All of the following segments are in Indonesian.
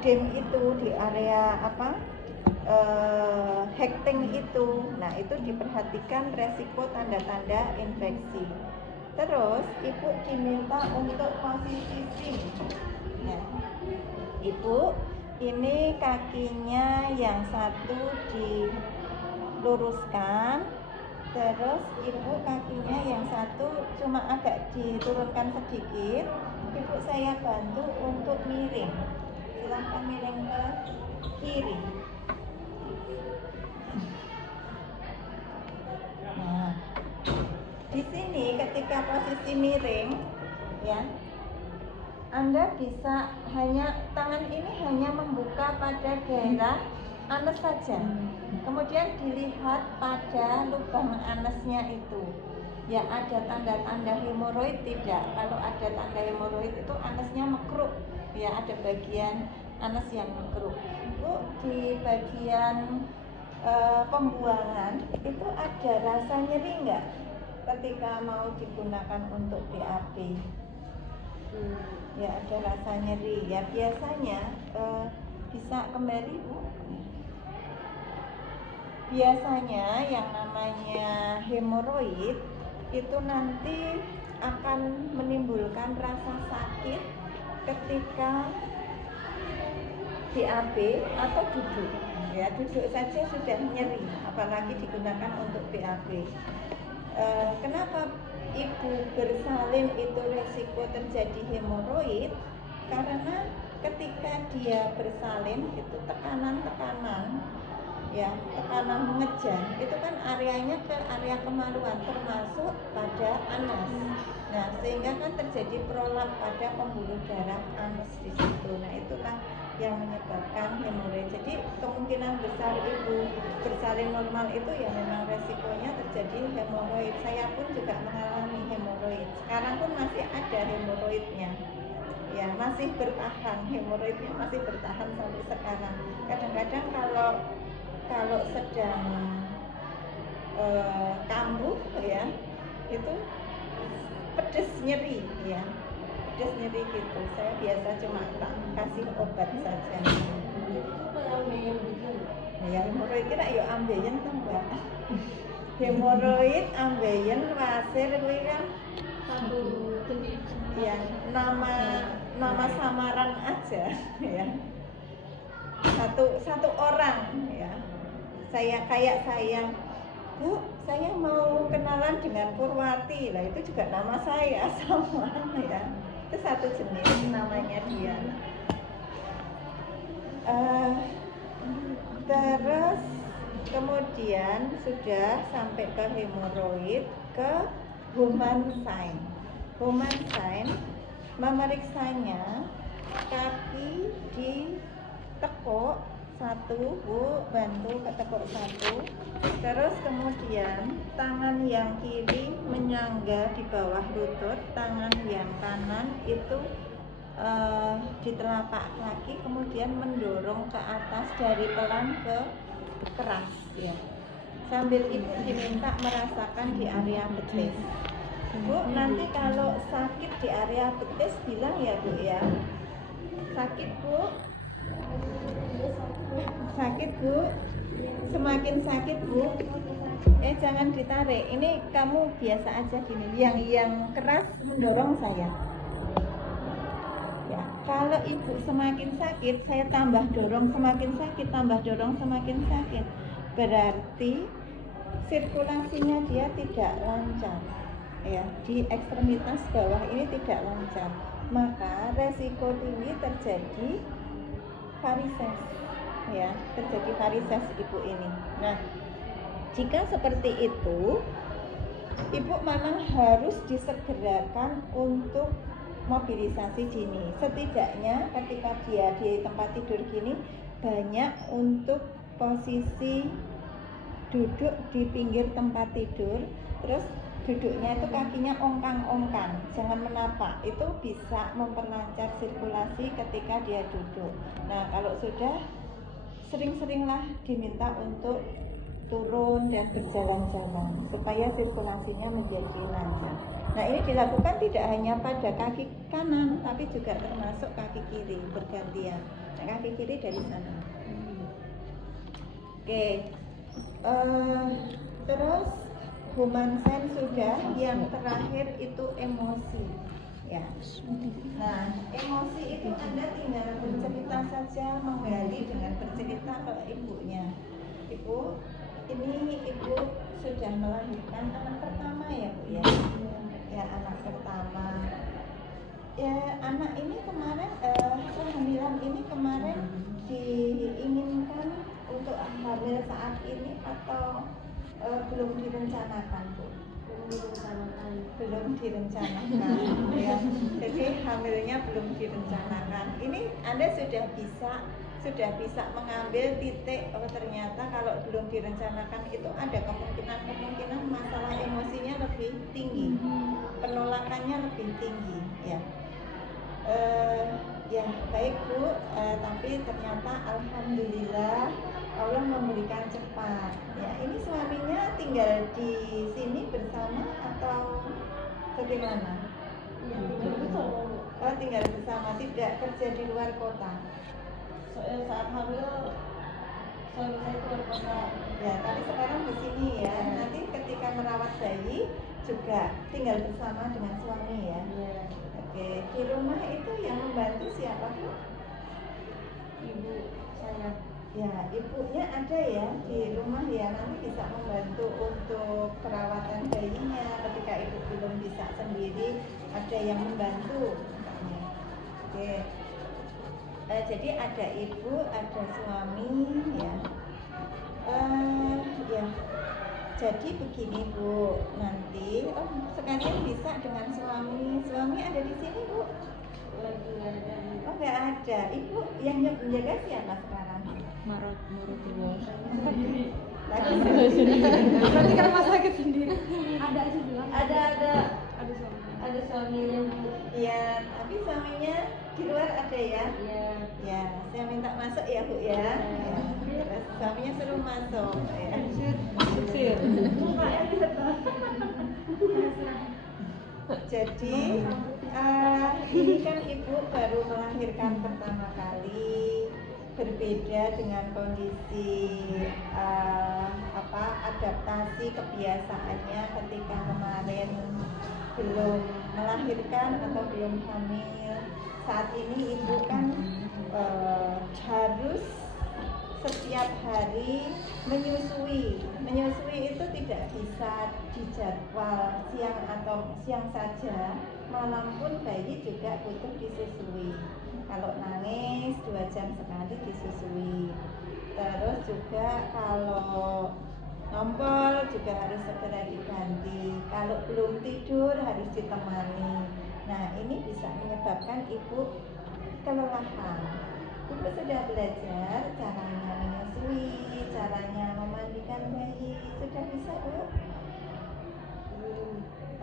ödem itu di area apa hekting itu. Nah, itu diperhatikan resiko tanda-tanda infeksi. Terus ibu diminta untuk posisi sing. Nah, ibu ini kakinya yang satu diluruskan, terus ibu kakinya yang satu cuma agak diturunkan sedikit. Ibu saya bantu untuk miring. Silahkan miring ke kiri. Nah, di sini ketika posisi miring, ya, Anda bisa tangan ini hanya membuka pada daerah anus saja. Kemudian dilihat pada lubang anusnya itu. Ya, ada tanda-tanda hemoroid tidak? Kalau ada tanda hemoroid itu anusnya mekruk. Ya, ada bagian anus yang mekruk. Bu, di bagian pembuangan itu ada rasa nyeri enggak ketika mau digunakan untuk BAB? Ya, ada rasa nyeri. Ya, biasanya bisa kembali, Bu. Biasanya yang namanya hemoroid itu nanti akan menimbulkan rasa sakit ketika BAB atau duduk. Ya, duduk saja sudah nyeri, apalagi digunakan untuk BAB. Kenapa ibu bersalin itu resiko terjadi hemoroid? Karena ketika dia bersalin itu tekanan-tekanan, ya, tekanan mengejar itu kan areanya ke area kemaluan, termasuk pada anus. Nah, sehingga kan terjadi prolap pada pembuluh darah anus di situ. Nah, itulah yang menyebabkan hemoroid. Jadi kemungkinan besar ibu bersalin normal itu ya memang resikonya terjadi hemoroid. Saya pun juga mengalami hemoroid. Sekarang pun masih ada hemoroidnya. Ya, masih bertahan, hemoroidnya masih bertahan sampai sekarang. Kadang-kadang kalau sedang kambuh, ya, itu pedes nyeri, ya, pedes nyeri gitu. Saya biasa cuma kasih obat saja. Ya, hemoroid kira ya ambeien tuh, Mbak. Hemoroid, ambeien, wasir kuwi kan ya nama samaran aja, ya. Satu orang, ya. Saya, Bu, saya mau kenalan dengan Purwati. Lah itu juga nama saya sama, ya. Itu satu jenis namanya dia. Terus kemudian sudah sampai ke hemoroid, ke Homan sign. Homan sign memeriksanya kaki ditekuk satu, Bu, bantu ketekuk satu. Terus kemudian tangan yang kiri menyangga di bawah lutut, tangan yang kanan itu di telapak kaki, kemudian mendorong ke atas dari pelan ke keras, ya. Sambil ibu diminta merasakan di area betis. Bu, nanti kalau sakit di area betis bilang ya, Bu, ya. Sakit, Bu. Sakit, Bu. Semakin sakit, Bu. Jangan ditarik. Ini kamu biasa aja gini. Yang keras mendorong saya. Ya, kalau ibu semakin sakit, saya tambah dorong, semakin sakit, tambah dorong, semakin sakit. Berarti sirkulasinya dia tidak lancar. Ya, di ekstremitas bawah ini tidak lancar. Maka resiko tinggi terjadi varises. Ya, terjadi varises ibu ini. Nah, jika seperti itu, ibu memang harus disegerakan untuk mobilisasi dini. Setidaknya ketika dia di tempat tidur gini, banyak untuk posisi duduk di pinggir tempat tidur, terus duduknya itu kakinya ongkang-ongkang, jangan menapak. Itu bisa memperlancar sirkulasi ketika dia duduk. Nah, kalau sudah, sering-seringlah diminta untuk turun dan berjalan-jalan supaya sirkulasinya menjadi lancar. Nah, ini dilakukan tidak hanya pada kaki kanan, tapi juga termasuk kaki kiri, bergantian. Nah, kaki kiri dari sana. Oke. Terus human sense sudah, yang terakhir itu emosi. Ya. Nah, emosi itu Anda tinggal bercerita saja, menggali dengan bercerita ke ibunya. Ibu, ini ibu sudah melahirkan anak pertama ya, Bu ya? Ya, anak pertama. Ya, anak ini kemarin kehamilan ini kemarin diinginkan untuk hamil saat ini atau belum direncanakan, Bu? Belum direncanakan ya. Jadi hamilnya belum direncanakan. Ini Anda sudah bisa mengambil titik, oh ternyata kalau belum direncanakan itu ada kemungkinan masalah emosinya lebih tinggi, penolakannya lebih tinggi ya. Ya baik Bu, tapi ternyata alhamdulillah Allah memberikan cepat. Ya, ini suaminya tinggal di sini bersama atau bagaimana? Oh, tinggal bersama, tidak kerja di luar kota. Saat hamil suami saya keluar kota. Ya, tapi sekarang di sini ya. Nanti ketika merawat bayi juga tinggal bersama dengan suami ya. Oke, di rumah itu yang membantu siapa Bu? Ibu saya. Ya, ibunya ada ya di rumah ya, nanti bisa membantu untuk perawatan bayinya ketika ibu belum bisa sendiri, ada yang membantu. Oke. Jadi ada ibu, ada suami ya. Ya. Jadi begini Bu, nanti sekalian bisa dengan suami. Suami ada di sini Bu? Lagi nggak ada. Oh nggak ada. Ibu yang menjaga siapa sekarang? Marot tua. Lagi sendiri. Berarti kan rumah sakit sendiri. Ada aja bilang. Ada suaminya Bu. Iya, tapi suaminya di luar ada ya? Iya. Ya, saya minta masuk ya Bu ya. Ya. Terus suaminya suruh masuk ya. Sukses. Jadi ini kan ibu baru melahirkan pertama kali, berbeda dengan kondisi adaptasi kebiasaannya ketika kemarin belum melahirkan atau belum hamil. Saat ini ibu kan harus setiap hari menyusui. Menyusui itu tidak bisa dijadwal siang saja, malam pun bayi juga butuh disusui. Kalau nangis 2 jam sekali disusui. Terus juga kalau ngompol juga harus segera diganti. Kalau belum tidur harus ditemani. Nah, ini bisa menyebabkan ibu kelelahan. Ibu sudah belajar caranya menyusui, caranya memandikan bayi. Sudah bisa, Bu?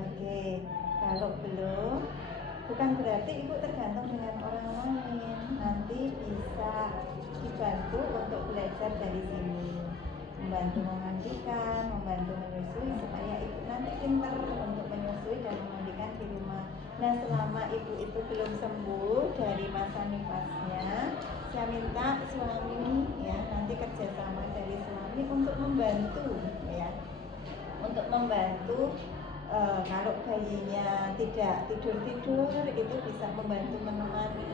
Oke. Kalau belum, bukan berarti ibu tergantung dengan orang lain. Nanti bisa dibantu untuk belajar dari sini. Membantu memandikan, membantu menyusui supaya ibu nanti pintar untuk menyusui dan memandikan di rumah. Nah, selama ibu itu belum sembuh dari masa nifasnya, saya minta suami ya nanti kerjasama dari suami untuk membantu ya, untuk membantu kalau bayinya tidak tidur itu bisa membantu menemani.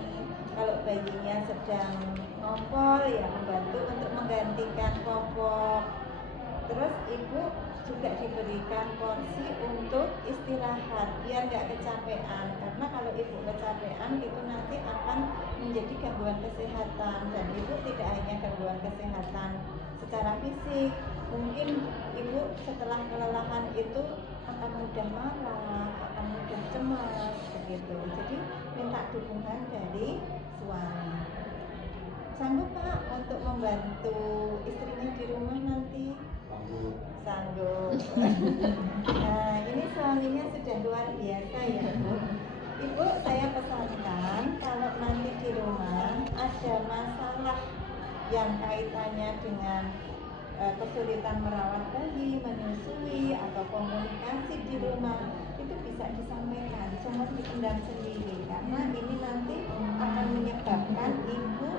Kalau bayinya sedang ngompol ya membantu untuk menggantikan popok. Terus ibu juga diberikan porsi untuk istirahat biar nggak kecapean, karena kalau ibu kecapean itu nanti akan menjadi gangguan kesehatan, dan ibu tidak hanya gangguan kesehatan secara fisik, mungkin ibu setelah kelelahan itu akan mudah marah, akan mudah cemas begitu. Jadi minta dukungan dari suami. Sanggup Pak untuk membantu istrinya di rumah nanti? Sanggup. Nah, ini suaminya sudah luar biasa ya Bu. Ibu, saya pesankan kalau nanti di rumah ada masalah yang kaitannya dengan kesulitan merawat bayi, menyusui, atau komunikasi di rumah, itu bisa disampaikan, jangan dipendam sendiri karena ini nanti akan menyebabkan ibu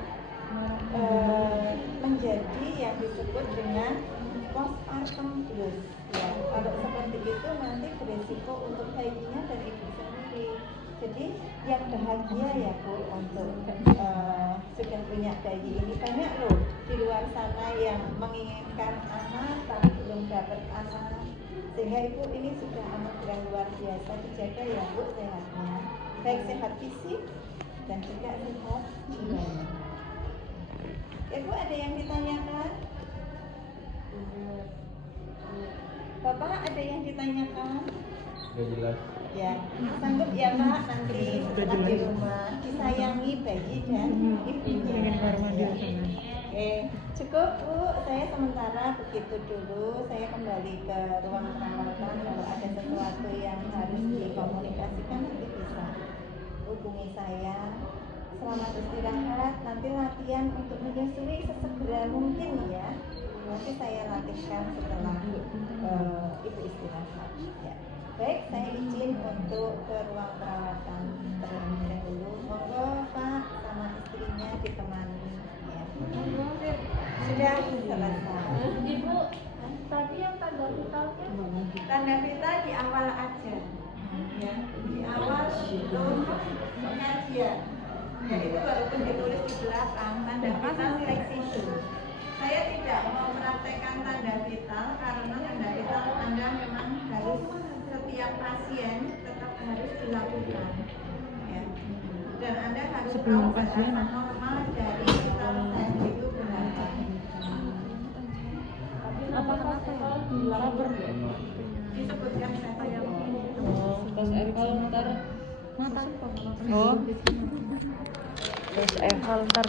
menjadi yang disebut dengan postpartum blues. Ya, kalau seperti itu nanti beresiko untuk bayinya dan ibu sendiri. Jadi yang bahagia ya Bu untuk sudah punya bayi ini. Banyak loh di luar sana yang menginginkan anak tapi belum dapat anak, sehingga ibu ini sudah anugerah luar biasa. Dijaga ya Bu sehatnya, baik sehat fisik dan juga sehat jiwanya. Ibu ada yang ditanyakan? Bapak ada yang ditanyakan? Sudah jelas. Ya, sanggup ya Pak nanti setelah di rumah disayangi bayi dan ibunya. Ya. Oke, cukup Bu. Saya sementara begitu dulu. Saya kembali ke ruang perawatan. Kalau ada sesuatu yang harus dikomunikasikan nanti bisa hubungi saya. Selamat istirahat. Nanti latihan untuk menyusui sesegera mungkin ya. Nanti saya latihkan setelah ibu istirahat. Ya. Baik, saya izin untuk ke ruang perawatan terlebih dahulu. Monggo Pak sama istrinya ditemani. Ya. Sudah selesai. Ibu, tadi yang tanda vitalnya? Tanda vital di awal aja. Ya, di awal sebelum pengajian. Ya itu walaupun ditulis di belakang tanda vital seleksi dulu. Saya tidak mau mempraktekkan tanda vital karena tanda vital Anda memang harus setiap pasien tetap harus dilakukan. Ya. Dan Anda harus tahu batasan normal dari vital sign itu berapa. Apakah lapar? Disebutkan saya yang Tes eval ntar mata. Oh. Tes eval ntar